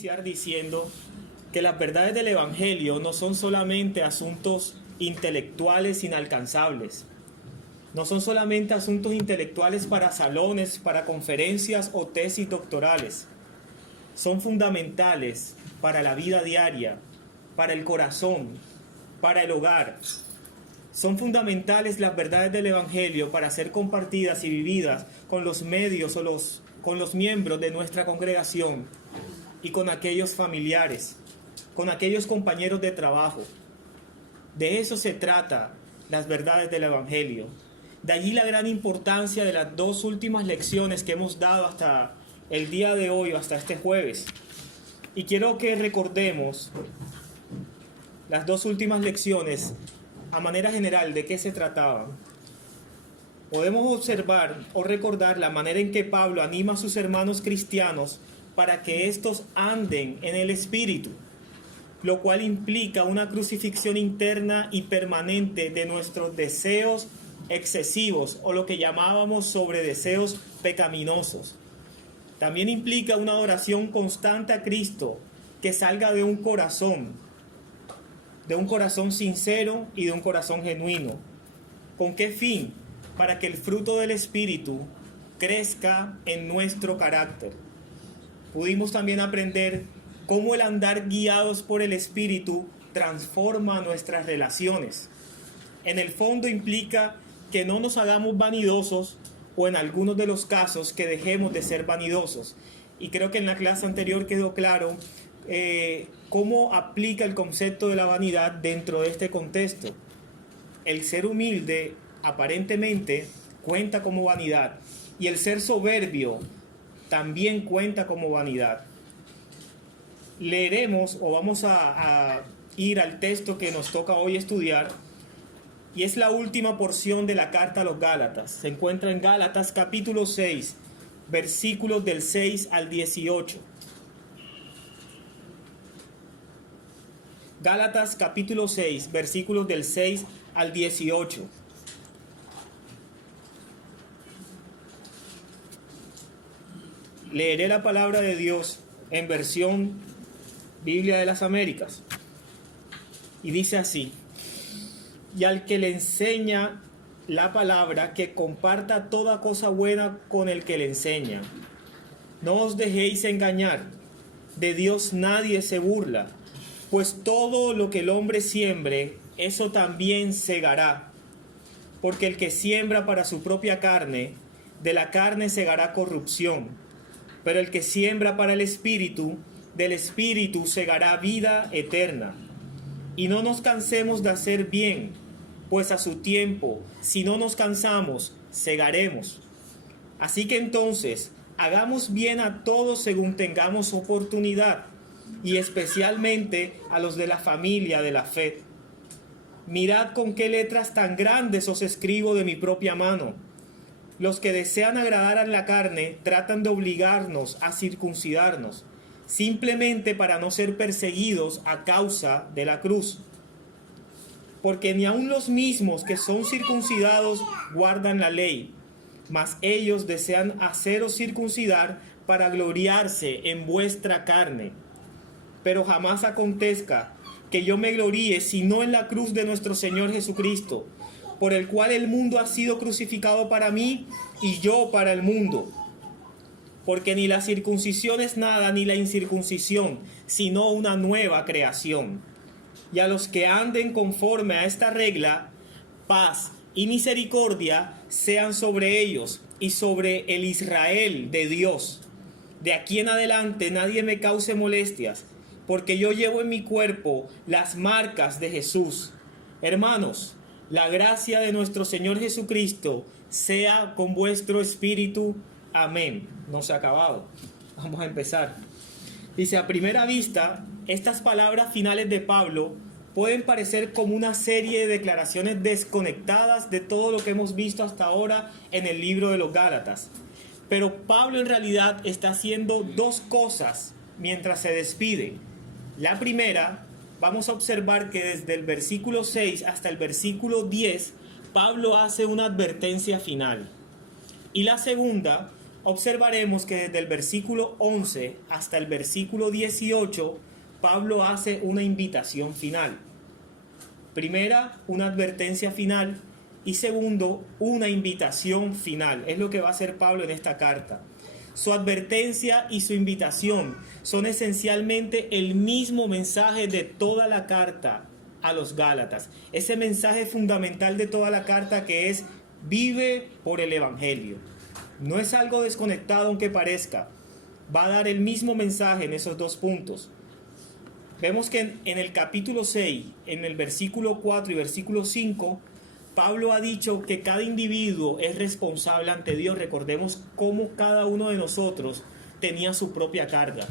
iniciar diciendo que las verdades del Evangelio no son solamente asuntos intelectuales inalcanzables. No son solamente asuntos intelectuales para salones, para conferencias o tesis doctorales. Son fundamentales para la vida diaria, para el corazón, para el hogar. Son fundamentales las verdades del Evangelio para ser compartidas y vividas con los medios o con los miembros de nuestra congregación y con aquellos familiares, con aquellos compañeros de trabajo. De eso se trata las verdades del Evangelio. De allí la gran importancia de las dos últimas lecciones que hemos dado hasta el día de hoy o hasta este jueves. Y quiero que recordemos las dos últimas lecciones a manera general de qué se trataban. Podemos observar o recordar la manera en que Pablo anima a sus hermanos cristianos para que éstos anden en el Espíritu, lo cual implica una crucifixión interna y permanente de nuestros deseos excesivos o lo que llamábamos sobredeseos pecaminosos. También implica una oración constante a Cristo que salga de un corazón sincero y de un corazón genuino. ¿Con qué fin? Para que el fruto del Espíritu crezca en nuestro carácter. Pudimos también aprender cómo el andar guiados por el Espíritu transforma nuestras relaciones. En el fondo implica que no nos hagamos vanidosos o en algunos de los casos que dejemos de ser vanidosos. Y creo que en la clase anterior quedó claro cómo aplica el concepto de la vanidad dentro de este contexto. El ser humilde aparentemente cuenta como vanidad y el ser soberbio también cuenta como vanidad. Leeremos o vamos a ir al texto que nos toca hoy estudiar y es la última porción de la carta a los Gálatas. Se encuentra en Gálatas capítulo 6, versículos del 6 al 18. Gálatas capítulo 6, versículos del 6 al 18. Leeré la palabra de Dios en versión Biblia de las Américas. Y dice así: y al que le enseña la palabra, que comparta toda cosa buena con el que le enseña. No os dejéis engañar, de Dios nadie se burla, pues todo lo que el hombre siembre, eso también segará. Porque el que siembra para su propia carne, de la carne segará corrupción, pero el que siembra para el Espíritu, del Espíritu segará vida eterna. Y no nos cansemos de hacer bien, pues a su tiempo, si no nos cansamos, segaremos. Así que entonces, hagamos bien a todos según tengamos oportunidad, y especialmente a los de la familia de la fe. Mirad con qué letras tan grandes os escribo de mi propia mano. Los que desean agradar a la carne tratan de obligarnos a circuncidarnos, simplemente para no ser perseguidos a causa de la cruz. Porque ni aun los mismos que son circuncidados guardan la ley, mas ellos desean haceros circuncidar para gloriarse en vuestra carne. Pero jamás acontezca que yo me gloríe sino en la cruz de nuestro Señor Jesucristo, por el cual el mundo ha sido crucificado para mí y yo para el mundo. Porque ni la circuncisión es nada ni la incircuncisión, sino una nueva creación. Y a los que anden conforme a esta regla, paz y misericordia sean sobre ellos y sobre el Israel de Dios. De aquí en adelante nadie me cause molestias, porque yo llevo en mi cuerpo las marcas de Jesús. Hermanos, la gracia de nuestro Señor Jesucristo sea con vuestro espíritu. Amén. No se ha acabado. Vamos a empezar. Dice, a primera vista, estas palabras finales de Pablo pueden parecer como una serie de declaraciones desconectadas de todo lo que hemos visto hasta ahora en el libro de los Gálatas. Pero Pablo en realidad está haciendo dos cosas mientras se despide. La primera, vamos a observar que desde el versículo 6 hasta el versículo 10, Pablo hace una advertencia final. Y la segunda, observaremos que desde el versículo 11 hasta el versículo 18, Pablo hace una invitación final. Primera, una advertencia final, y segundo, una invitación final. Es lo que va a hacer Pablo en esta carta. Su advertencia y su invitación son esencialmente el mismo mensaje de toda la carta a los Gálatas. Ese mensaje fundamental de toda la carta, que es: vive por el Evangelio. No es algo desconectado aunque parezca. Va a dar el mismo mensaje en esos dos puntos. Vemos que en el capítulo 6, en el versículo 4 y versículo 5, Pablo ha dicho que cada individuo es responsable ante Dios. Recordemos cómo cada uno de nosotros tenía su propia carga.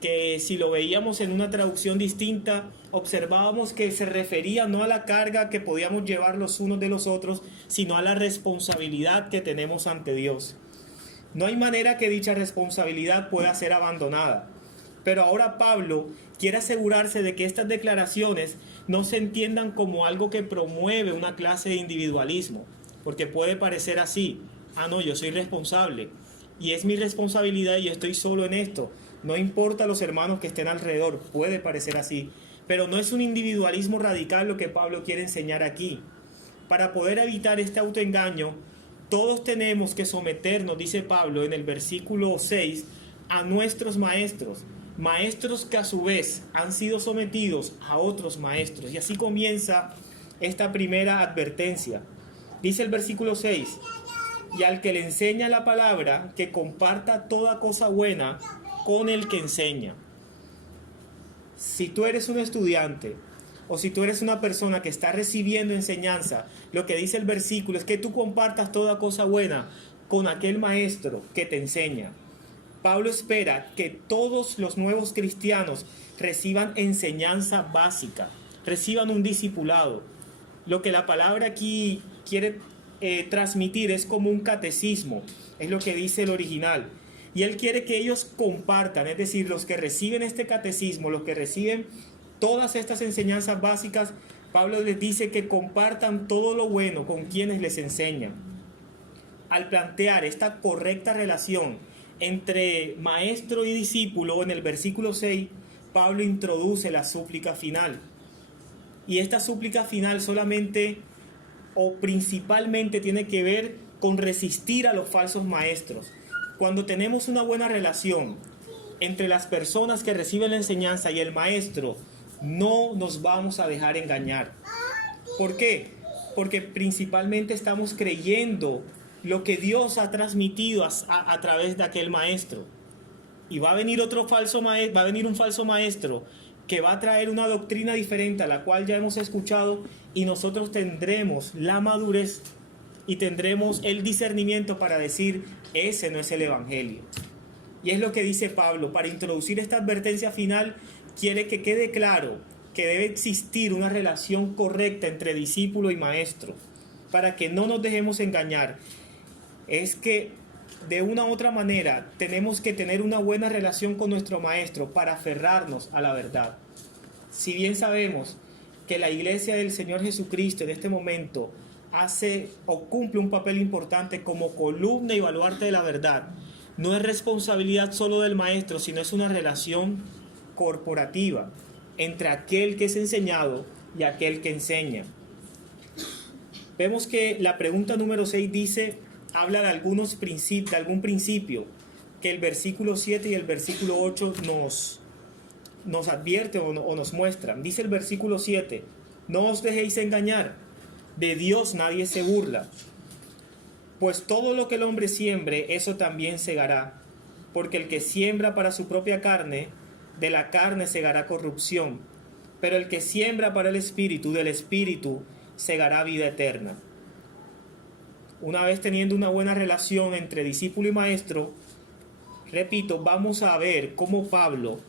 Que si lo veíamos en una traducción distinta, observábamos que se refería no a la carga que podíamos llevar los unos de los otros, sino a la responsabilidad que tenemos ante Dios. No hay manera que dicha responsabilidad pueda ser abandonada. Pero ahora Pablo quiere asegurarse de que estas declaraciones no se entiendan como algo que promueve una clase de individualismo, porque puede parecer así: no, yo soy responsable y es mi responsabilidad y yo estoy solo en esto, no importa los hermanos que estén alrededor. Puede parecer así, pero no es un individualismo radical lo que Pablo quiere enseñar aquí. Para poder evitar este autoengaño, todos tenemos que someternos, dice Pablo en el versículo 6, a nuestros maestros que a su vez han sido sometidos a otros maestros. Y así comienza esta primera advertencia. Dice el versículo 6: y al que le enseña la palabra, que comparta toda cosa buena con el que enseña. Si tú eres un estudiante o si tú eres una persona que está recibiendo enseñanza, lo que dice el versículo es que tú compartas toda cosa buena con aquel maestro que te enseña. Pablo espera que todos los nuevos cristianos reciban enseñanza básica, reciban un discipulado. Lo que la palabra aquí quiere transmitir es como un catecismo, es lo que dice el original. Y él quiere que ellos compartan, es decir, los que reciben este catecismo, los que reciben todas estas enseñanzas básicas, Pablo les dice que compartan todo lo bueno con quienes les enseñan. Al plantear esta correcta relación entre maestro y discípulo, en el versículo 6, Pablo introduce la súplica final. Y esta súplica final solamente o principalmente tiene que ver con resistir a los falsos maestros. Cuando tenemos una buena relación entre las personas que reciben la enseñanza y el maestro, no nos vamos a dejar engañar. ¿Por qué? Porque principalmente estamos creyendo lo que Dios ha transmitido a través de aquel maestro. Y va a venir otro falso maestro, va a venir un falso maestro que va a traer una doctrina diferente a la cual ya hemos escuchado, y nosotros tendremos la madurez y tendremos el discernimiento para decir: ese no es el Evangelio. Y es lo que dice Pablo. Para introducir esta advertencia final, quiere que quede claro que debe existir una relación correcta entre discípulo y maestro, para que no nos dejemos engañar. Es que de una u otra manera tenemos que tener una buena relación con nuestro maestro para aferrarnos a la verdad. Si bien sabemos que la iglesia del Señor Jesucristo en este momento hace o cumple un papel importante como columna y baluarte de la verdad, no es responsabilidad solo del maestro, sino es una relación corporativa entre aquel que es enseñado y aquel que enseña. Vemos que la pregunta número 6 habla de algunos principios, de algún principio que el versículo 7 y el versículo 8 nos advierte o nos muestran. Dice el versículo 7: no os dejéis engañar, de Dios nadie se burla, pues todo lo que el hombre siembre, eso también segará, porque el que siembra para su propia carne, de la carne segará corrupción, pero el que siembra para el Espíritu, del Espíritu segará vida eterna. Una vez teniendo una buena relación entre discípulo y maestro, repito, vamos a ver cómo Pablo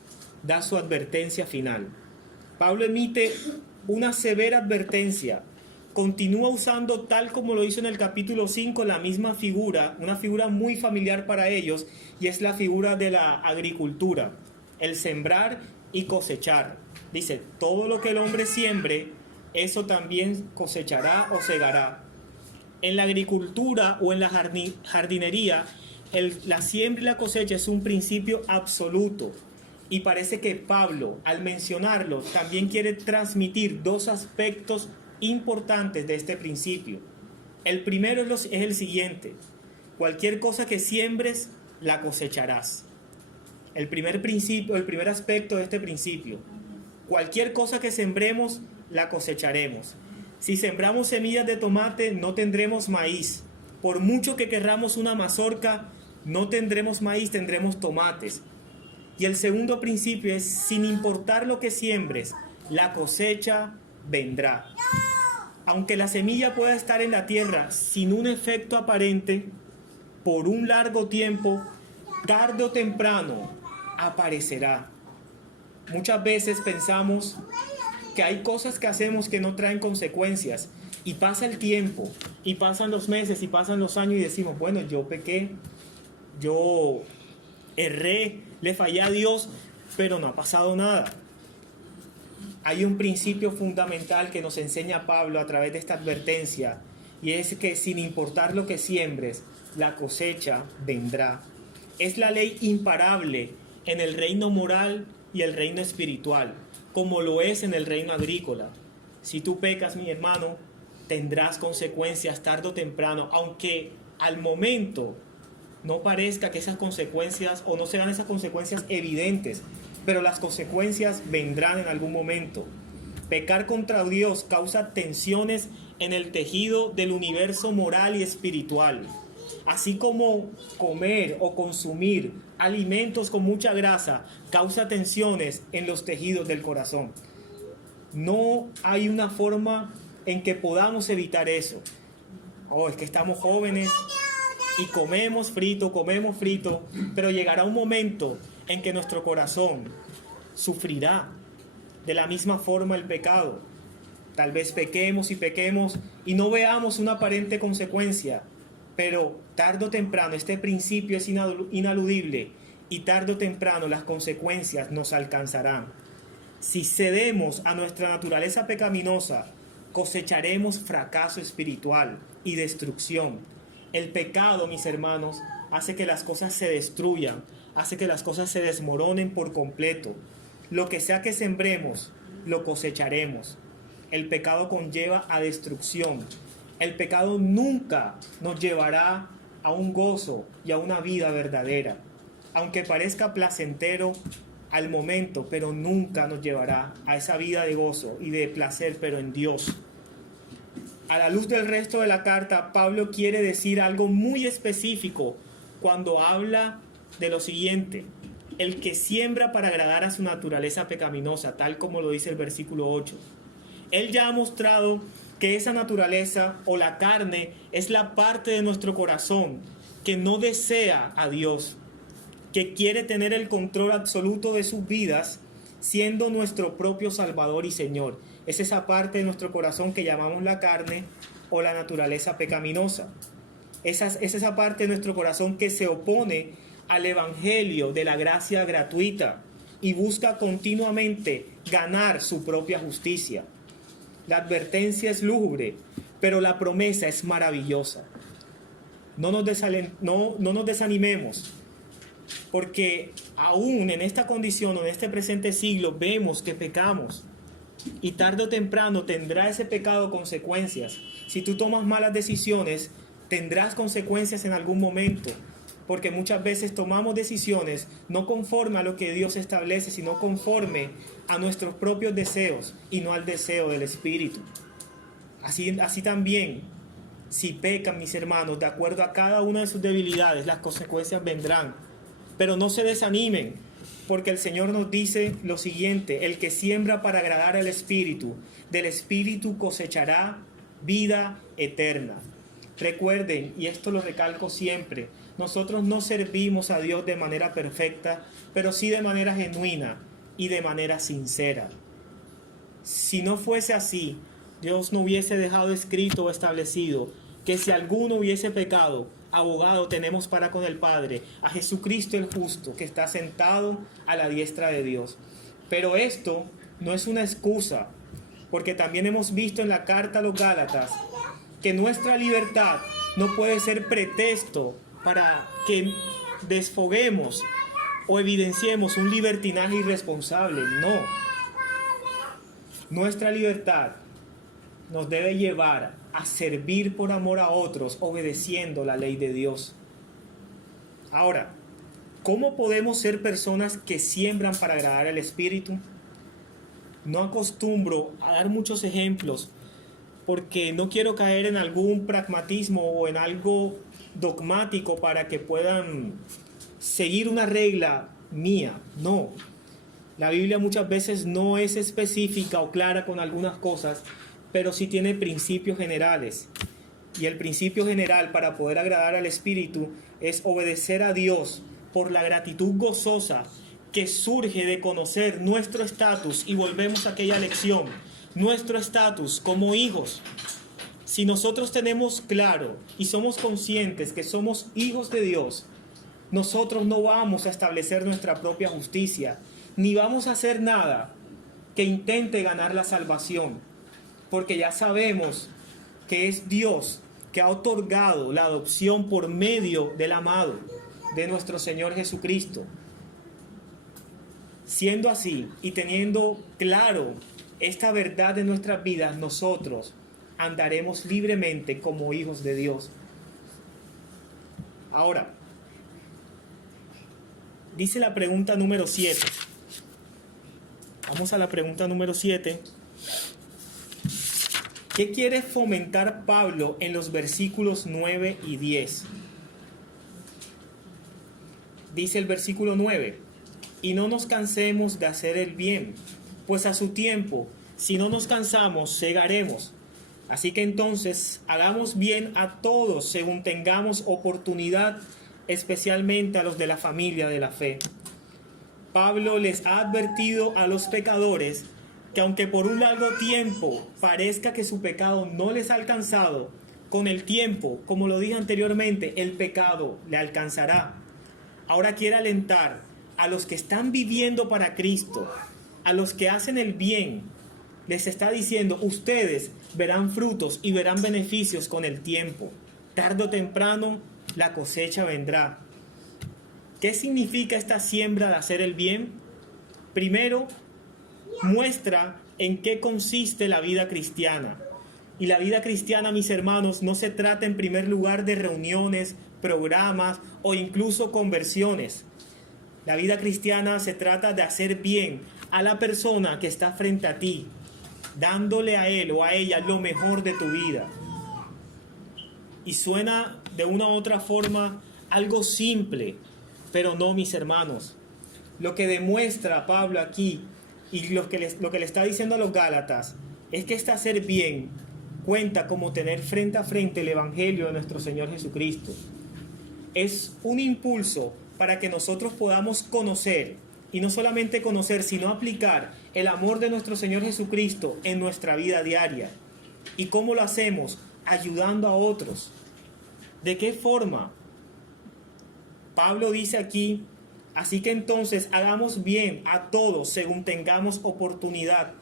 da su advertencia final. Pablo emite una severa advertencia. Continúa usando, tal como lo hizo en el capítulo 5, la misma figura, una figura muy familiar para ellos, y es la figura de la agricultura, el sembrar y cosechar. Dice: todo lo que el hombre siembre, eso también cosechará o segará. En la agricultura o en la jardinería, La siembra y la cosecha es un principio absoluto. Y parece que Pablo, al mencionarlo, también quiere transmitir dos aspectos importantes de este principio. El primero es el siguiente: cualquier cosa que siembres, la cosecharás. El primer principio, el primer aspecto de este principio: cualquier cosa que sembremos, la cosecharemos. Si sembramos semillas de tomate, no tendremos maíz. Por mucho que querramos una mazorca, no tendremos maíz, tendremos tomates. Y el segundo principio es: sin importar lo que siembres, la cosecha vendrá. Aunque la semilla pueda estar en la tierra sin un efecto aparente, por un largo tiempo, tarde o temprano, aparecerá. Muchas veces pensamos que hay cosas que hacemos que no traen consecuencias, y pasa el tiempo, y pasan los meses, y pasan los años, y decimos: bueno, yo pequé, yo erré, le fallé a Dios, pero no ha pasado nada. Hay un principio fundamental que nos enseña Pablo a través de esta advertencia, y es que sin importar lo que siembres, la cosecha vendrá. Es la ley imparable en el reino moral y el reino espiritual, como lo es en el reino agrícola. Si tú pecas, mi hermano, tendrás consecuencias tarde o temprano, aunque al momento no parezca que esas consecuencias, o no sean esas consecuencias evidentes, pero las consecuencias vendrán en algún momento. Pecar contra Dios causa tensiones en el tejido del universo moral y espiritual. Así como comer o consumir alimentos con mucha grasa causa tensiones en los tejidos del corazón. No hay una forma en que podamos evitar eso. Es que estamos jóvenes y comemos frito, pero llegará un momento en que nuestro corazón sufrirá. De la misma forma el pecado. Tal vez pequemos y no veamos una aparente consecuencia, pero tarde o temprano este principio es inaludible, y tarde o temprano las consecuencias nos alcanzarán. Si cedemos a nuestra naturaleza pecaminosa, cosecharemos fracaso espiritual y destrucción. El pecado, mis hermanos, hace que las cosas se destruyan, hace que las cosas se desmoronen por completo. Lo que sea que sembremos, lo cosecharemos. El pecado conlleva a destrucción. El pecado nunca nos llevará a un gozo y a una vida verdadera. Aunque parezca placentero al momento, pero nunca nos llevará a esa vida de gozo y de placer, pero en Dios. A la luz del resto de la carta, Pablo quiere decir algo muy específico cuando habla de lo siguiente: el que siembra para agradar a su naturaleza pecaminosa, tal como lo dice el versículo 8. Él ya ha mostrado que esa naturaleza o la carne es la parte de nuestro corazón que no desea a Dios, que quiere tener el control absoluto de sus vidas, siendo nuestro propio Salvador y Señor. Es esa parte de nuestro corazón que llamamos la carne o la naturaleza pecaminosa. Es esa parte de nuestro corazón que se opone al evangelio de la gracia gratuita y busca continuamente ganar su propia justicia. La advertencia es lúgubre, pero la promesa es maravillosa. No nos desanimemos, porque aún en esta condición o en este presente siglo vemos que pecamos, y tarde o temprano tendrá ese pecado consecuencias. Si tú tomas malas decisiones, tendrás consecuencias en algún momento, porque muchas veces tomamos decisiones no conforme a lo que Dios establece, sino conforme a nuestros propios deseos y no al deseo del Espíritu. Así también, si pecan, mis hermanos, de acuerdo a cada una de sus debilidades, las consecuencias vendrán. Pero no se desanimen, porque el Señor nos dice lo siguiente: el que siembra para agradar al Espíritu, del Espíritu cosechará vida eterna. Recuerden, y esto lo recalco siempre, nosotros no servimos a Dios de manera perfecta, pero sí de manera genuina y de manera sincera. Si no fuese así, Dios no hubiese dejado escrito o establecido que si alguno hubiese pecado, abogado tenemos para con el Padre, a Jesucristo el justo, que está sentado a la diestra de Dios. Pero esto no es una excusa, porque también hemos visto en la carta a los Gálatas que nuestra libertad no puede ser pretexto para que desfoguemos o evidenciemos un libertinaje irresponsable. No. Nuestra libertad nos debe llevar a servir por amor a otros, obedeciendo la ley de Dios. Ahora, ¿cómo podemos ser personas que siembran para agradar al Espíritu? No acostumbro a dar muchos ejemplos porque no quiero caer en algún pragmatismo o en algo dogmático para que puedan seguir una regla mía. No. La Biblia muchas veces no es específica o clara con algunas cosas, pero sí tiene principios generales. Y el principio general para poder agradar al Espíritu es obedecer a Dios por la gratitud gozosa que surge de conocer nuestro estatus, y volvemos a aquella lección, nuestro estatus como hijos. Si nosotros tenemos claro y somos conscientes que somos hijos de Dios, nosotros no vamos a establecer nuestra propia justicia, ni vamos a hacer nada que intente ganar la salvación, porque ya sabemos que es Dios que ha otorgado la adopción por medio del amado, de nuestro Señor Jesucristo. Siendo así y teniendo claro esta verdad de nuestras vidas, nosotros andaremos libremente como hijos de Dios. Ahora, dice la pregunta número 7. Vamos a la pregunta número 7. ¿Qué quiere fomentar Pablo en los versículos 9 y 10? Dice el versículo 9: y no nos cansemos de hacer el bien, pues a su tiempo, si no nos cansamos, segaremos. Así que entonces hagamos bien a todos según tengamos oportunidad, especialmente a los de la familia de la fe. Pablo les ha advertido a los pecadores que aunque por un largo tiempo parezca que su pecado no les ha alcanzado, con el tiempo, como lo dije anteriormente, el pecado le alcanzará. Ahora quiere alentar a los que están viviendo para Cristo, a los que hacen el bien, les está diciendo: ustedes verán frutos y verán beneficios con el tiempo. Tarde o temprano la cosecha vendrá. ¿Qué significa esta siembra de hacer el bien? Primero, muestra en qué consiste la vida cristiana. Y la vida cristiana, mis hermanos, no se trata en primer lugar de reuniones, programas o incluso conversiones. La vida cristiana se trata de hacer bien a la persona que está frente a ti, dándole a él o a ella lo mejor de tu vida. Y suena de una u otra forma algo simple, pero no, mis hermanos. Lo que demuestra Pablo aquí y lo que le está diciendo a los Gálatas es que este hacer bien cuenta como tener frente a frente el Evangelio de nuestro Señor Jesucristo. Es un impulso para que nosotros podamos conocer, y no solamente conocer, sino aplicar el amor de nuestro Señor Jesucristo en nuestra vida diaria. ¿Y cómo lo hacemos? Ayudando a otros. ¿De qué forma? Pablo dice aquí: así que entonces hagamos bien a todos según tengamos oportunidad,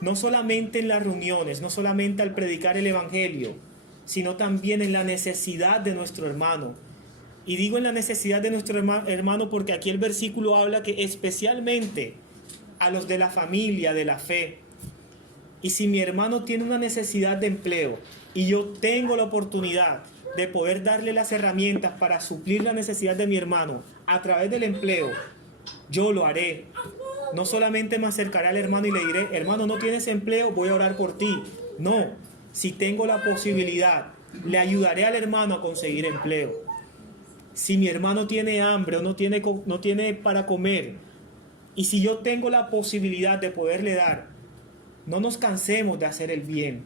no solamente en las reuniones, no solamente al predicar el Evangelio, sino también en la necesidad de nuestro hermano. Y digo en la necesidad de nuestro hermano porque aquí el versículo habla que especialmente a los de la familia de la fe. Y si mi hermano tiene una necesidad de empleo y yo tengo la oportunidad de poder darle las herramientas para suplir la necesidad de mi hermano a través del empleo, yo lo haré. No solamente me acercaré al hermano y le diré: hermano, no tienes empleo, voy a orar por ti. No, si tengo la posibilidad, le ayudaré al hermano a conseguir empleo. Si mi hermano tiene hambre o no tiene para comer, y si yo tengo la posibilidad de poderle dar, no nos cansemos de hacer el bien.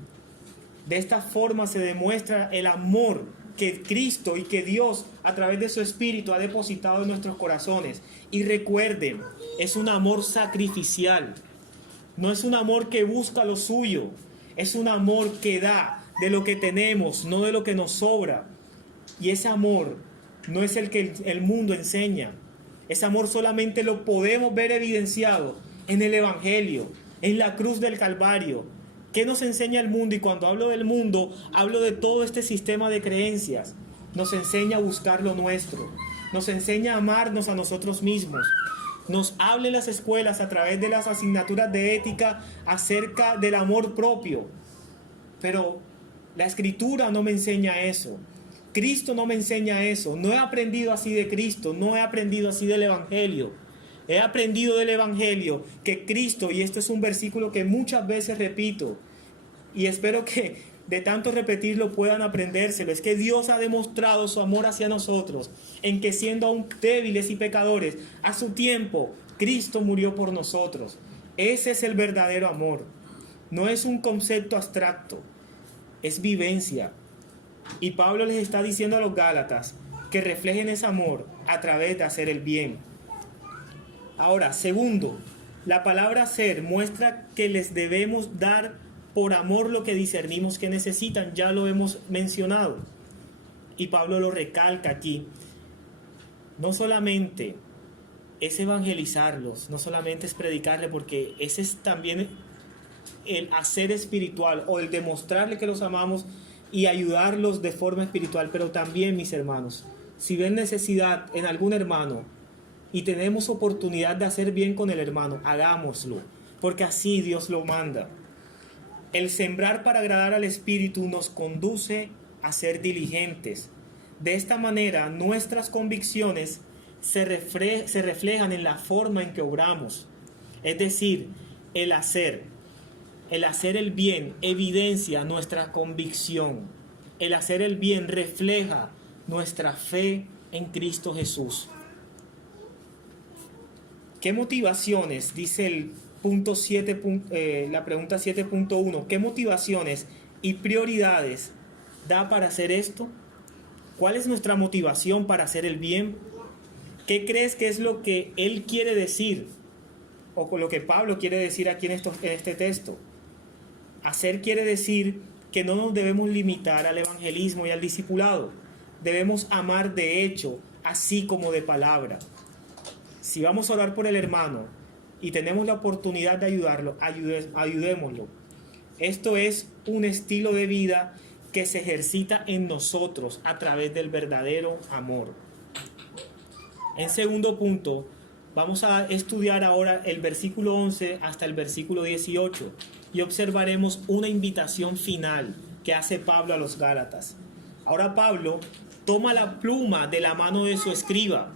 De esta forma se demuestra el amor que Cristo y que Dios a través de su Espíritu ha depositado en nuestros corazones. Y recuerden, es un amor sacrificial. No es un amor que busca lo suyo. Es un amor que da de lo que tenemos, no de lo que nos sobra. Y ese amor no es el que el mundo enseña. Ese amor solamente lo podemos ver evidenciado en el Evangelio, en la cruz del Calvario. ¿Qué nos enseña el mundo? Y cuando hablo del mundo, hablo de todo este sistema de creencias. nos enseña a buscar lo nuestro, nos enseña a amarnos a nosotros mismos, nos habla en las escuelas a través de las asignaturas de ética acerca del amor propio. Pero la Escritura no me enseña eso. Cristo no me enseña eso. No he aprendido así de Cristo, no he aprendido así del Evangelio. He aprendido del Evangelio que Cristo, y este es un versículo que muchas veces repito, y espero que de tanto repetirlo puedan aprendérselo, es que Dios ha demostrado su amor hacia nosotros, en que siendo aún débiles y pecadores, a su tiempo, Cristo murió por nosotros. Ese es el verdadero amor. No es un concepto abstracto, es vivencia. Y Pablo les está diciendo a los Gálatas que reflejen ese amor a través de hacer el bien. Ahora, segundo, la palabra hacer muestra que les debemos dar por amor lo que discernimos que necesitan. Ya lo hemos mencionado. Y Pablo lo recalca aquí. No solamente es evangelizarlos, no solamente es predicarle, porque ese es también el hacer espiritual o el demostrarle que los amamos y ayudarlos de forma espiritual. Pero también, mis hermanos, si ven necesidad en algún hermano y tenemos oportunidad de hacer bien con el hermano, hagámoslo, porque así Dios lo manda. El sembrar para agradar al Espíritu nos conduce a ser diligentes. De esta manera, nuestras convicciones se reflejan en la forma en que obramos. Es decir, el hacer el bien evidencia nuestra convicción. El hacer el bien refleja nuestra fe en Cristo Jesús. ¿Qué motivaciones, dice el punto 7, la pregunta 7.1, qué motivaciones y prioridades da para hacer esto? ¿Cuál es nuestra motivación para hacer el bien? ¿Qué crees que es lo que él quiere decir? O con lo que Pablo quiere decir aquí en este texto. Hacer quiere decir que no nos debemos limitar al evangelismo y al discipulado. Debemos amar de hecho, así como de palabra. Si vamos a orar por el hermano y tenemos la oportunidad de ayudarlo, ayudémoslo. Esto es un estilo de vida que se ejercita en nosotros a través del verdadero amor. En segundo punto, vamos a estudiar ahora el versículo 11 hasta el versículo 18 y observaremos una invitación final que hace Pablo a los Gálatas. Ahora Pablo toma la pluma de la mano de su escriba.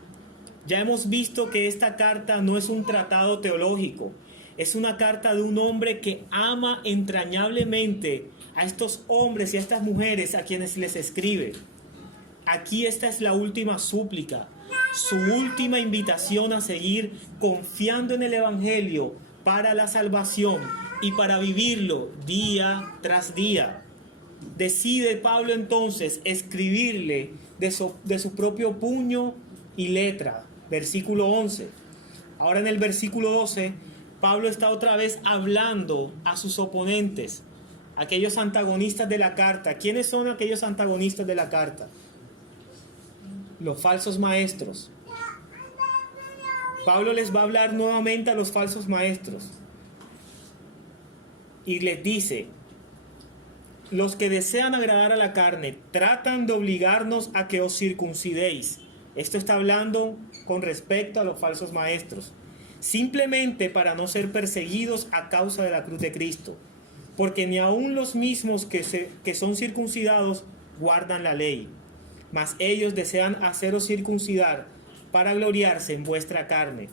Ya hemos visto que esta carta no es un tratado teológico, es una carta de un hombre que ama entrañablemente a estos hombres y a estas mujeres a quienes les escribe. Aquí esta es la última súplica, su última invitación a seguir confiando en el Evangelio para la salvación y para vivirlo día tras día. Decide Pablo entonces escribirle de su propio puño y letra. Versículo 11. Ahora en el versículo 12, Pablo está otra vez hablando a sus oponentes, aquellos antagonistas de la carta. ¿Quiénes son aquellos antagonistas de la carta? Los falsos maestros. Pablo les va a hablar nuevamente a los falsos maestros y les dice: los que desean agradar a la carne tratan de obligarnos a que os circuncidéis. Esto está hablando con respecto a los falsos maestros, simplemente para no ser perseguidos a causa de la cruz de Cristo, porque ni aun los mismos que son circuncidados guardan la ley, mas ellos desean haceros circuncidar para gloriarse en vuestra carne.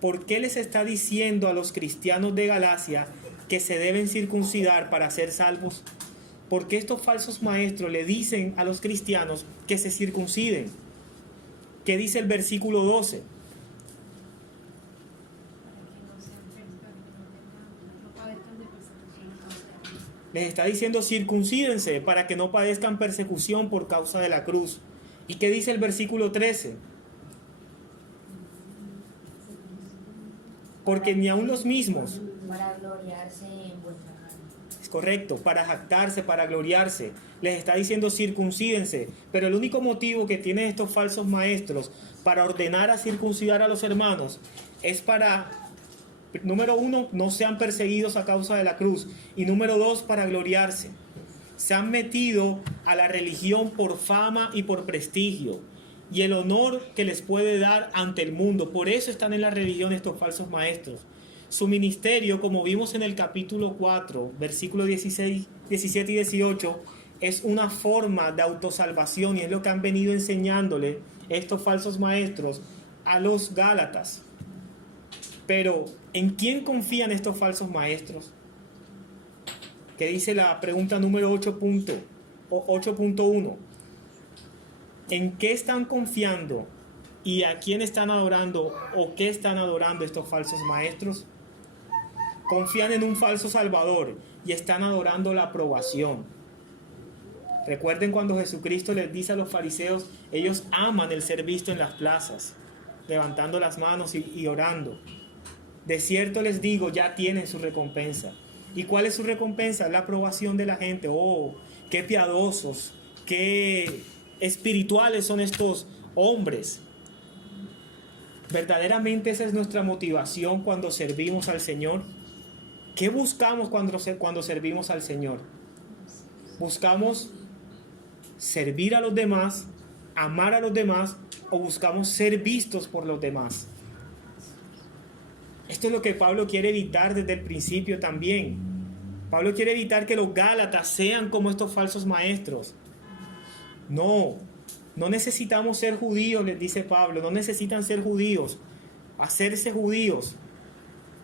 ¿Por qué les está diciendo a los cristianos de Galacia que se deben circuncidar para ser salvos? Porque estos falsos maestros le dicen a los cristianos que se circunciden. ¿Qué dice el versículo 12? Les está diciendo circuncídense para que no padezcan persecución por causa de la cruz. ¿Y qué dice el versículo 13? Porque ni aun los mismos. Para gloriarse en vuestra carne. Es correcto, para jactarse, para gloriarse. Les está diciendo circuncídense. Pero el único motivo que tienen estos falsos maestros para ordenar a circuncidar a los hermanos es para, número 1, no sean perseguidos a causa de la cruz. Y número 2, para gloriarse. se han metido a la religión por fama y por prestigio y el honor que les puede dar ante el mundo. Por eso están en la religión estos falsos maestros. Su ministerio, como vimos en el capítulo 4, versículos 16, 17 y 18, es una forma de autosalvación y es lo que han venido enseñándole estos falsos maestros a los Gálatas. Pero, ¿en quién confían estos falsos maestros? Que dice la pregunta número 8.1. ¿En qué están confiando y a quién están adorando o qué están adorando estos falsos maestros? Confían en un falso salvador y están adorando la aprobación. Recuerden cuando Jesucristo les dice a los fariseos, ellos aman el ser visto en las plazas, levantando las manos y orando. De cierto les digo, ya tienen su recompensa. ¿Y cuál es su recompensa? La aprobación de la gente. Oh, qué piadosos, qué espirituales son estos hombres. ¿Verdaderamente esa es nuestra motivación cuando servimos al Señor? ¿Qué buscamos cuando servimos al Señor? ¿Buscamos servir a los demás, amar a los demás, o buscamos ser vistos por los demás? Esto es lo que Pablo quiere evitar desde el principio también. Pablo quiere evitar que los Gálatas sean como estos falsos maestros. No necesitamos ser judíos, les dice Pablo, no necesitan ser judíos, hacerse judíos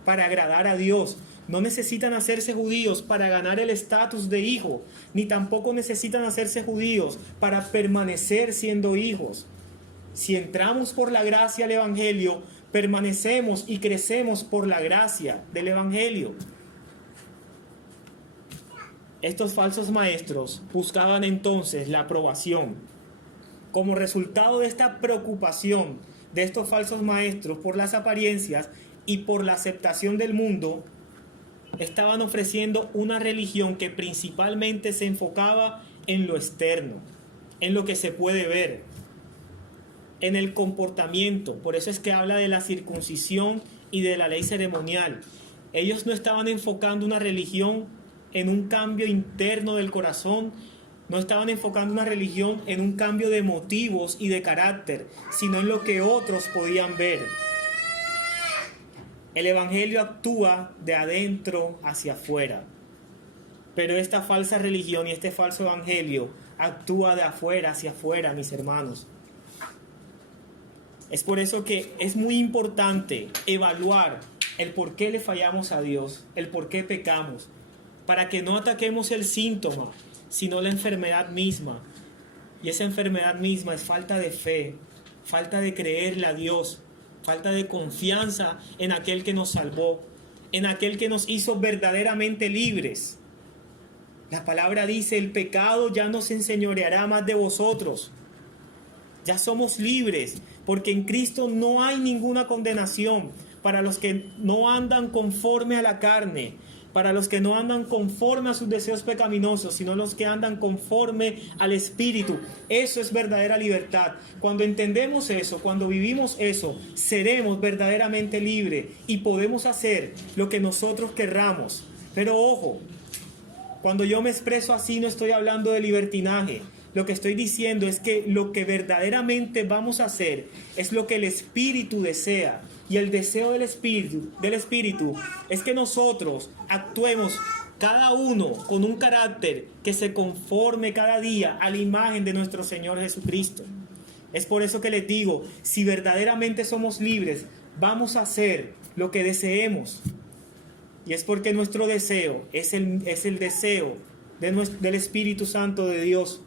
para agradar a Dios. No necesitan hacerse judíos para ganar el estatus de hijo, ni tampoco necesitan hacerse judíos para permanecer siendo hijos. Si entramos por la gracia al Evangelio, permanecemos y crecemos por la gracia del Evangelio. Estos falsos maestros buscaban entonces la aprobación. Como resultado de esta preocupación de estos falsos maestros por las apariencias y por la aceptación del mundo, estaban ofreciendo una religión que principalmente se enfocaba en lo externo, en lo que se puede ver, en el comportamiento. Por eso es que habla de la circuncisión y de la ley ceremonial. Ellos no estaban enfocando una religión en un cambio interno del corazón, no estaban enfocando una religión en un cambio de motivos y de carácter, sino en lo que otros podían ver. El Evangelio actúa de adentro hacia afuera, pero esta falsa religión y este falso Evangelio actúa de afuera hacia afuera, mis hermanos. Es por eso que es muy importante evaluar el por qué le fallamos a Dios, el por qué pecamos, para que no ataquemos el síntoma, sino la enfermedad misma. Y esa enfermedad misma es falta de fe, falta de creerle a Dios, falta de confianza en aquel que nos salvó, en aquel que nos hizo verdaderamente libres. La palabra dice, el pecado ya no se enseñoreará más de vosotros. Ya somos libres, porque en Cristo no hay ninguna condenación para los que no andan conforme a la carne, para los que no andan conforme a sus deseos pecaminosos, sino los que andan conforme al Espíritu. Eso es verdadera libertad. Cuando entendemos eso, cuando vivimos eso, seremos verdaderamente libres y podemos hacer lo que nosotros querramos. Pero ojo, cuando yo me expreso así no estoy hablando de libertinaje. Lo que estoy diciendo es que lo que verdaderamente vamos a hacer es lo que el Espíritu desea. Y el deseo del Espíritu es que nosotros actuemos cada uno con un carácter que se conforme cada día a la imagen de nuestro Señor Jesucristo. Es por eso que les digo, si verdaderamente somos libres, vamos a hacer lo que deseemos. Y es porque nuestro deseo es el deseo del Espíritu Santo de Dios.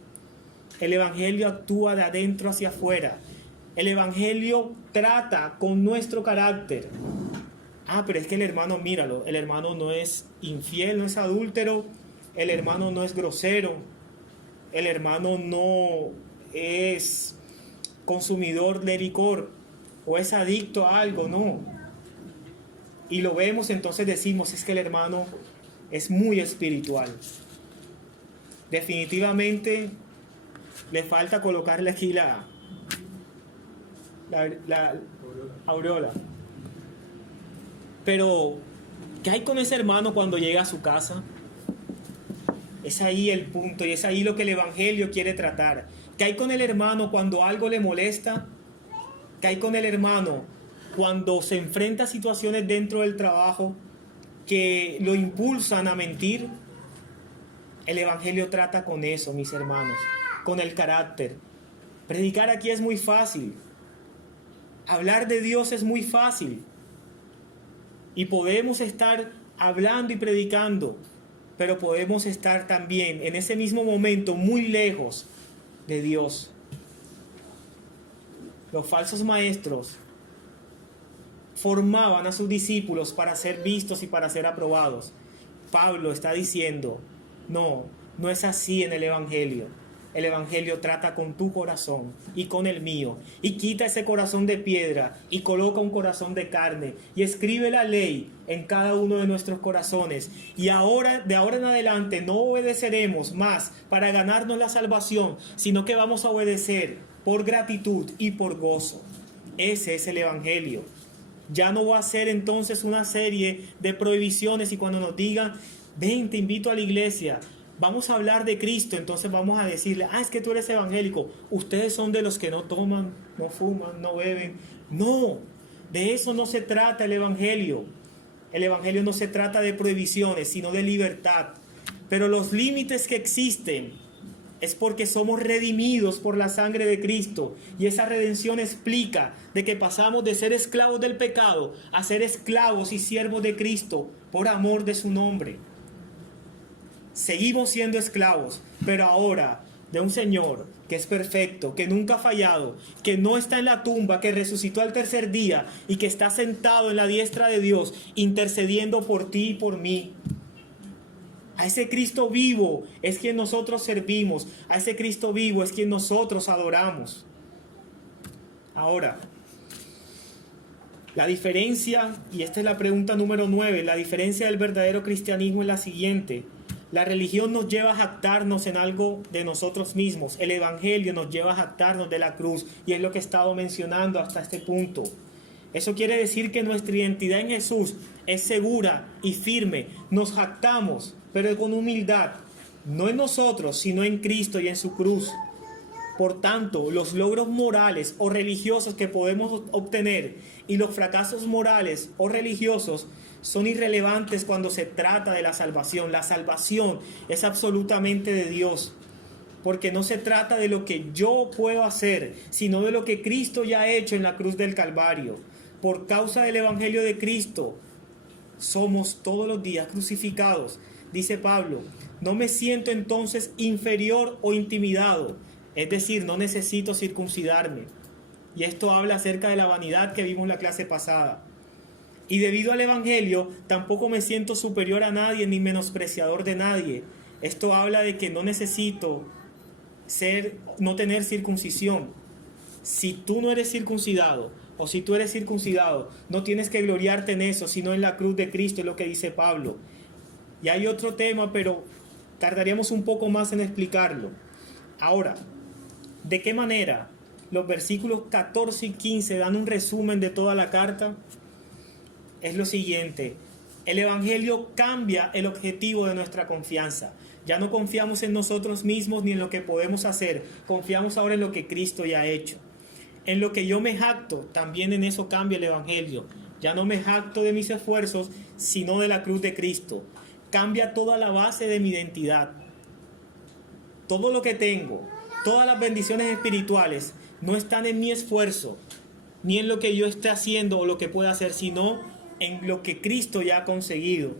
El Evangelio actúa de adentro hacia afuera. El Evangelio trata con nuestro carácter. Pero es que el hermano, míralo, el hermano no es infiel, no es adúltero, el hermano no es grosero, el hermano no es consumidor de licor o es adicto a algo, no. Y lo vemos, entonces decimos, es que el hermano es muy espiritual. Definitivamente le falta colocarle aquí la aureola. Pero, ¿qué hay con ese hermano cuando llega a su casa? Es ahí el punto y es ahí lo que el Evangelio quiere tratar. ¿Qué hay con el hermano cuando algo le molesta? ¿Qué hay con el hermano cuando se enfrenta a situaciones dentro del trabajo que lo impulsan a mentir? El Evangelio trata con eso, mis hermanos, con el carácter. Predicar aquí es muy fácil. Hablar de Dios es muy fácil. Y podemos estar hablando y predicando, pero podemos estar también en ese mismo momento muy lejos de Dios. Los falsos maestros formaban a sus discípulos para ser vistos y para ser aprobados. Pablo está diciendo, no es así en el Evangelio. El Evangelio trata con tu corazón y con el mío, y quita ese corazón de piedra y coloca un corazón de carne y escribe la ley en cada uno de nuestros corazones. Y ahora, de ahora en adelante, no obedeceremos más para ganarnos la salvación, sino que vamos a obedecer por gratitud y por gozo. Ese es el Evangelio. Ya no va a ser entonces una serie de prohibiciones y cuando nos digan, ven, te invito a la iglesia, vamos a hablar de Cristo, entonces vamos a decirle, es que tú eres evangélico, ustedes son de los que no toman, no fuman, no beben. No, de eso no se trata el Evangelio. El Evangelio no se trata de prohibiciones, sino de libertad. Pero los límites que existen es porque somos redimidos por la sangre de Cristo, y esa redención explica de que pasamos de ser esclavos del pecado a ser esclavos y siervos de Cristo por amor de su nombre. Seguimos siendo esclavos, pero ahora de un Señor que es perfecto, que nunca ha fallado, que no está en la tumba, que resucitó al tercer día y que está sentado en la diestra de Dios, intercediendo por ti y por mí. A ese Cristo vivo es quien nosotros servimos, a ese Cristo vivo es quien nosotros adoramos. Ahora, la diferencia, y esta es la pregunta número 9, la diferencia del verdadero cristianismo es la siguiente. La religión nos lleva a jactarnos en algo de nosotros mismos. El Evangelio nos lleva a jactarnos de la cruz. Y es lo que he estado mencionando hasta este punto. Eso quiere decir que nuestra identidad en Jesús es segura y firme. Nos jactamos, pero con humildad. No en nosotros, sino en Cristo y en su cruz. Por tanto, los logros morales o religiosos que podemos obtener y los fracasos morales o religiosos son irrelevantes cuando se trata de la salvación. La salvación es absolutamente de Dios, porque no se trata de lo que yo puedo hacer, sino de lo que Cristo ya ha hecho en la cruz del Calvario. Por causa del Evangelio de Cristo, somos todos los días crucificados. Dice Pablo, no me siento entonces inferior o intimidado, es decir, no necesito circuncidarme. Y esto habla acerca de la vanidad que vimos en la clase pasada. Y debido al Evangelio, tampoco me siento superior a nadie ni menospreciador de nadie. Esto habla de que no necesito no tener circuncisión. Si tú no eres circuncidado, o si tú eres circuncidado, no tienes que gloriarte en eso, sino en la cruz de Cristo, es lo que dice Pablo. Y hay otro tema, pero tardaríamos un poco más en explicarlo. Ahora, ¿de qué manera los versículos 14 y 15 dan un resumen de toda la carta? Es lo siguiente: el Evangelio cambia el objetivo de nuestra confianza. Ya no confiamos en nosotros mismos ni en lo que podemos hacer, confiamos ahora en lo que Cristo ya ha hecho. En lo que yo me jacto, también en eso cambia el Evangelio. Ya no me jacto de mis esfuerzos, sino de la cruz de Cristo. Cambia toda la base de mi identidad. Todo lo que tengo, todas las bendiciones espirituales, no están en mi esfuerzo, ni en lo que yo esté haciendo o lo que pueda hacer, sino en lo que Cristo ya ha conseguido.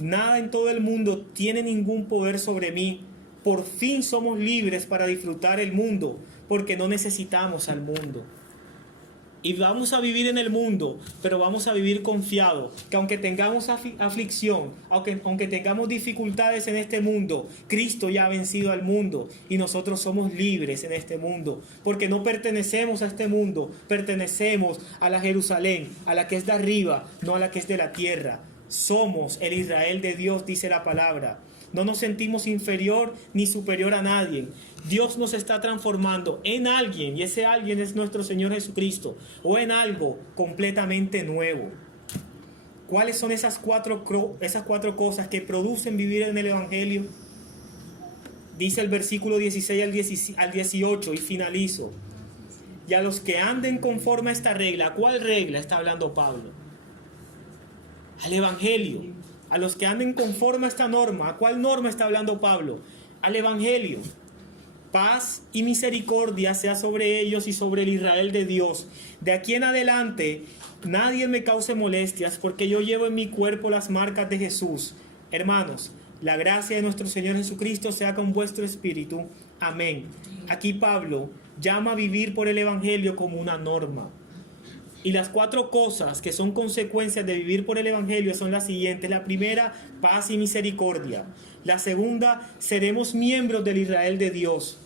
Nada en todo el mundo tiene ningún poder sobre mí. Por fin somos libres para disfrutar el mundo, porque no necesitamos al mundo. Y vamos a vivir en el mundo, pero vamos a vivir confiados, que aunque tengamos aflicción, aunque tengamos dificultades en este mundo, Cristo ya ha vencido al mundo y nosotros somos libres en este mundo, porque no pertenecemos a este mundo, pertenecemos a la Jerusalén, a la que es de arriba, no a la que es de la tierra. Somos el Israel de Dios, dice la palabra. No nos sentimos inferior ni superior a nadie. Dios nos está transformando en alguien, y ese alguien es nuestro Señor Jesucristo, o en algo completamente nuevo. ¿Cuáles son esas cuatro cosas que producen vivir en el Evangelio? Dice el versículo 16 al 18 y finalizo. Y a los que anden conforme a esta regla, ¿a cuál regla está hablando Pablo? Al Evangelio. A los que anden conforme a esta norma, ¿a cuál norma está hablando Pablo? Al Evangelio. Paz y misericordia sea sobre ellos y sobre el Israel de Dios. De aquí en adelante, nadie me cause molestias, porque yo llevo en mi cuerpo las marcas de Jesús. Hermanos, la gracia de nuestro Señor Jesucristo sea con vuestro espíritu. Amén. Aquí Pablo llama a vivir por el Evangelio como una norma. Y las 4 cosas que son consecuencias de vivir por el Evangelio son las siguientes. La primera, paz y misericordia. La segunda, seremos miembros del Israel de Dios.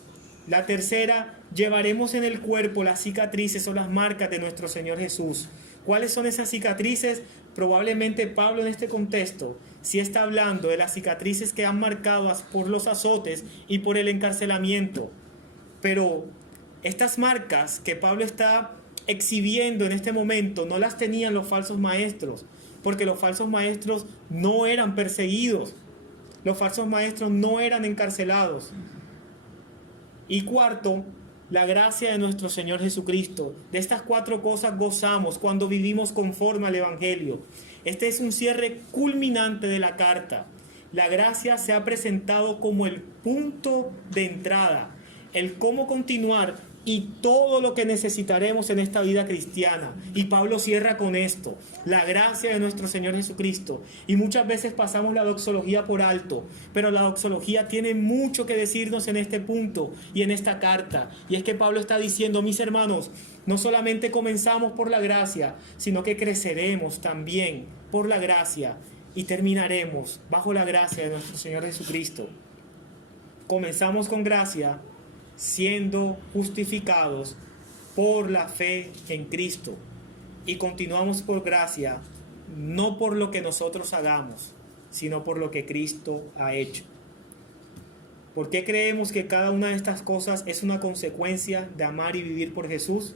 La tercera, llevaremos en el cuerpo las cicatrices o las marcas de nuestro Señor Jesús. ¿Cuáles son esas cicatrices? Probablemente Pablo en este contexto sí está hablando de las cicatrices que han marcado por los azotes y por el encarcelamiento. Pero estas marcas que Pablo está exhibiendo en este momento no las tenían los falsos maestros, porque los falsos maestros no eran perseguidos, los falsos maestros no eran encarcelados. Y cuarto, la gracia de nuestro Señor Jesucristo. De estas 4 cosas gozamos cuando vivimos conforme al Evangelio. Este es un cierre culminante de la carta. La gracia se ha presentado como el punto de entrada, el cómo continuar y todo lo que necesitaremos en esta vida cristiana. Y Pablo cierra con esto: la gracia de nuestro Señor Jesucristo. Y muchas veces pasamos la doxología por alto, pero la doxología tiene mucho que decirnos en este punto y en esta carta. Y es que Pablo está diciendo: mis hermanos, no solamente comenzamos por la gracia, sino que creceremos también por la gracia y terminaremos bajo la gracia de nuestro Señor Jesucristo. Comenzamos con gracia, siendo justificados por la fe en Cristo, y continuamos por gracia, no por lo que nosotros hagamos, sino por lo que Cristo ha hecho. ¿Por qué creemos que cada una de estas cosas es una consecuencia de amar y vivir por Jesús?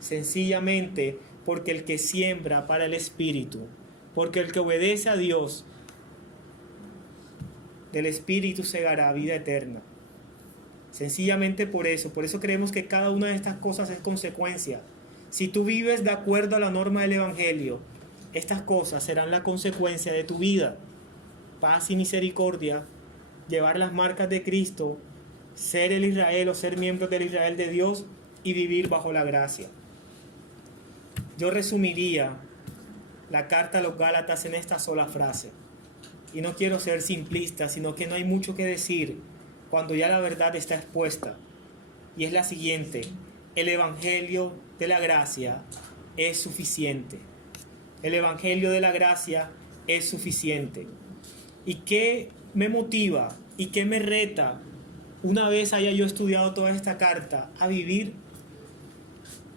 Sencillamente porque el que siembra para el Espíritu, porque el que obedece a Dios, del Espíritu segará vida eterna. Sencillamente por eso creemos que cada una de estas cosas es consecuencia. Si tú vives de acuerdo a la norma del Evangelio, estas cosas serán la consecuencia de tu vida. Paz y misericordia, llevar las marcas de Cristo, ser el Israel o ser miembro del Israel de Dios y vivir bajo la gracia. Yo resumiría la carta a los Gálatas en esta sola frase. Y no quiero ser simplista, sino que no hay mucho que decir cuando ya la verdad está expuesta. Y es la siguiente: el Evangelio de la gracia es suficiente. El Evangelio de la gracia es suficiente. ¿Y qué me motiva y qué me reta una vez haya yo estudiado toda esta carta a vivir?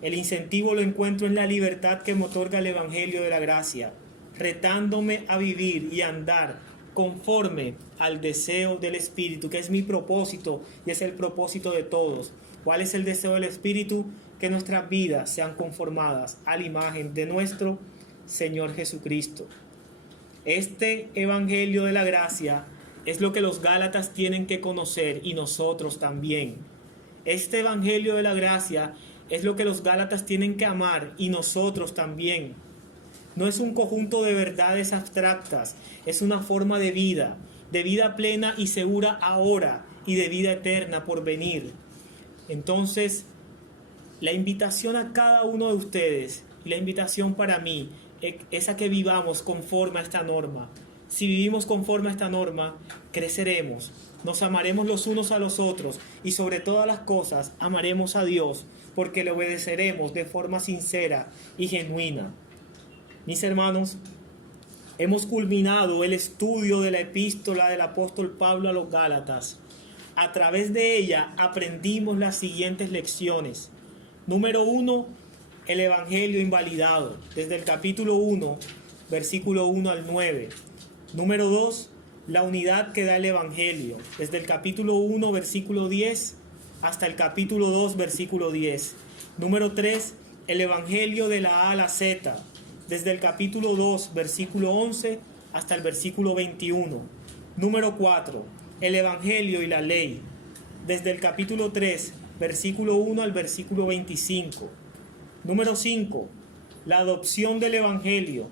El incentivo lo encuentro en la libertad que me otorga el Evangelio de la gracia, retándome a vivir y andar conforme al deseo del Espíritu, que es mi propósito y es el propósito de todos. ¿Cuál es el deseo del Espíritu? Que nuestras vidas sean conformadas a la imagen de nuestro Señor Jesucristo. Este Evangelio de la gracia es lo que los Gálatas tienen que conocer y nosotros también. Este Evangelio de la gracia es lo que los Gálatas tienen que amar y nosotros también. No es un conjunto de verdades abstractas, es una forma de vida plena y segura ahora y de vida eterna por venir. Entonces, la invitación a cada uno de ustedes y la invitación para mí es a que vivamos conforme a esta norma. Si vivimos conforme a esta norma, creceremos, nos amaremos los unos a los otros y sobre todas las cosas amaremos a Dios, porque le obedeceremos de forma sincera y genuina. Mis hermanos, hemos culminado el estudio de la epístola del apóstol Pablo a los Gálatas. A través de ella aprendimos las siguientes lecciones. Número 1, el Evangelio invalidado, desde el capítulo 1, versículo 1 al 9. Número 2, la unidad que da el Evangelio, desde el capítulo 1, versículo 10, hasta el capítulo 2, versículo 10. Número 3, el Evangelio de la A a la Z, desde el capítulo 2, versículo 11, hasta el versículo 21. Número 4, el Evangelio y la ley, desde el capítulo 3, versículo 1 al versículo 25. Número 5, la adopción del Evangelio,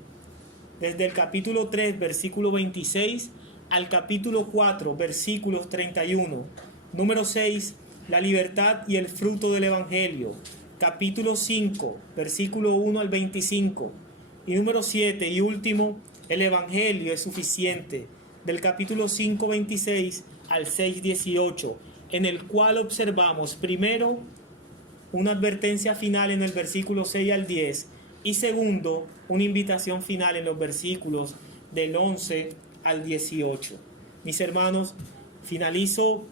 desde el capítulo 3, versículo 26 al capítulo 4, versículos 31. Número 6, la libertad y el fruto del Evangelio, capítulo 5, versículo 1 al 25. Y número 7 y último, el Evangelio es suficiente, del capítulo 5, 26 al 6, 18, en el cual observamos primero una advertencia final en el versículo 6 al 10 y segundo, una invitación final en los versículos del 11 al 18. Mis hermanos, finalizo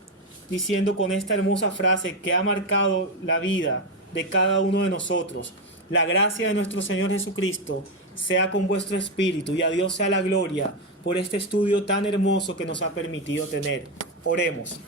diciendo con esta hermosa frase que ha marcado la vida de cada uno de nosotros: la gracia de nuestro Señor Jesucristo sea con vuestro espíritu, y a Dios sea la gloria por este estudio tan hermoso que nos ha permitido tener. Oremos.